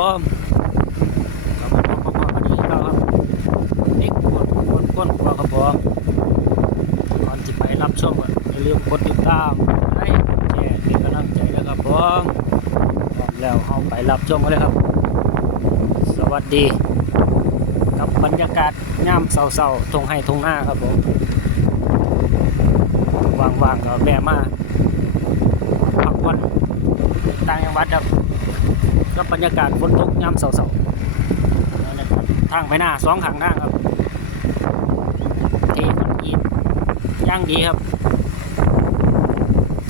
ผมก็มาพบกับวันนี้เราครับเด็กคนคนคนครัวครับผมก่อนจะไปรับชมอย่าลืมกดติดตามให้กดแชร์เป็นกำลังใจนะครับผมพร้อมแล้วเข้าไปรับชมกันเลยครับ สวัสดีกับบรรยากาศย่ามเศร้าๆตรงให้ตรงหน้าครับผมว่างๆก็แวะมาพักผ่อนต่างจังหวัดครับ กับบรรยากาศฝนตกย่ามเศร้าๆนั่นนะครับทางไปหน้าสองข้างหน้าครับที่คนอีนย่างดีครับ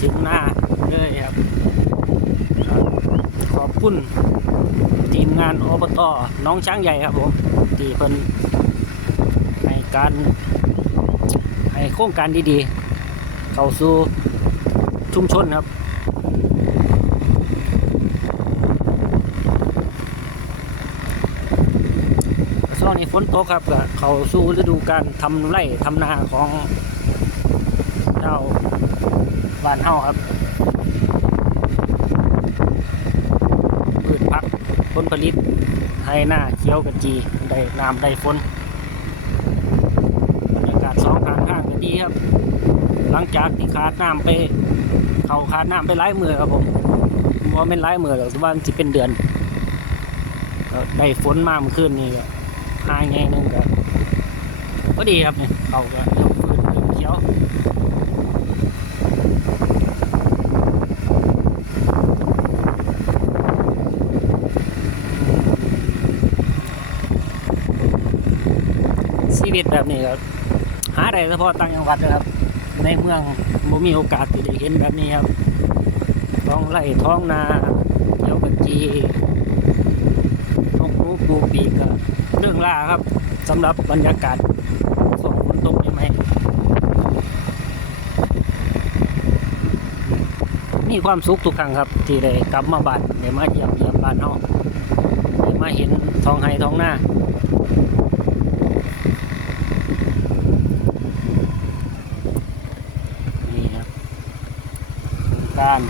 ถึงหน้าเลยครับครับ ขอบคุณทีมงานอบตน้องช้างใหญ่ครับผมที่เพิ่นให้การให้โครงการดีๆ เข้าสู่ชุมชนครับ ช่วงนี้ฝนตกครับก็เข้าสู่ฤดูการทำไร่ทำนาของเจ้าบ้านเฮาครับพืชผักผลผลิตให้หน้าเขียวกระจีได้น้ำได้ฝนบรรยากาศสองข้างข้างก็ดีครับ หลังจากที่ขาดน้ำไป เขาขาดน้ำไปหลายมือครับผมว่าเป็นหลายมือหรอกแต่ว่ามันจะเป็นเดือนได้ฝนมาเมื่อคืนนี้ก็ หายไงนึงก็ก็ดีครับเนี่ยเขาก็เริ่มฟื้นเริ่มเขียวชีวิตแบบนี้ครับหาได้เฉพาะต่างจังหวัดนะครับ ในเมืองบ่มีโอกาสที่ได้เห็นแบบนี้ครับท้องไร่ท้องนาเขียวกะจีท้องรู้ปูปีกก็เรื่องล่าครับสำหรับบรรยากาศส่งฝนตกใช่ไหมมีความสุขทุกครั้งครับ ที่ได้กลับมาบ้านได้มาเยี่ยมเยี่ยมบ้านเฮาได้มาเห็นท้องไร่ท้องนานี่ครับการ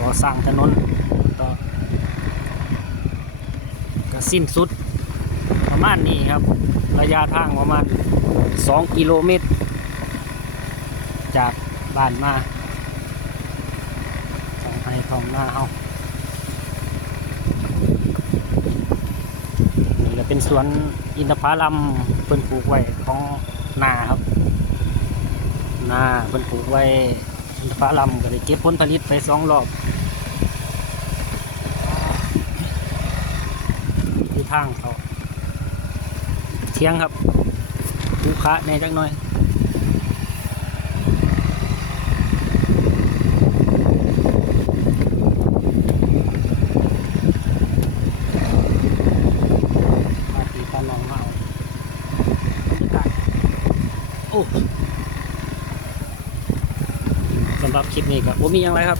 ก่อสร้างถนนต่อก็สิ้นสุด มาณนี้ครับ ระยะทางประมาณ 2 กิโลเมตร จากบ้านมาทองไห้ทองหน้าเฮานี่ก็เป็นสวนอินทผลัมเพิ่นปลูกไว้ของนาครับ นาเพิ่นปลูกไว้อินทผลัมก็ได้เก็บผลผลิตไปสองรอบที่ทางเขา เทียงครับลูกค้าในจักหน่อยมาตีตาลองเอาบรรยากาศโอ้สำหรับคลิปนี้ครับผมมีอย่างไรครับ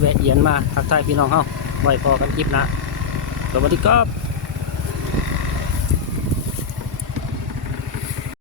แวะเอียนมาทักทายพี่น้องเฮาไว้พอกันคลิปนะสวัสดีครับ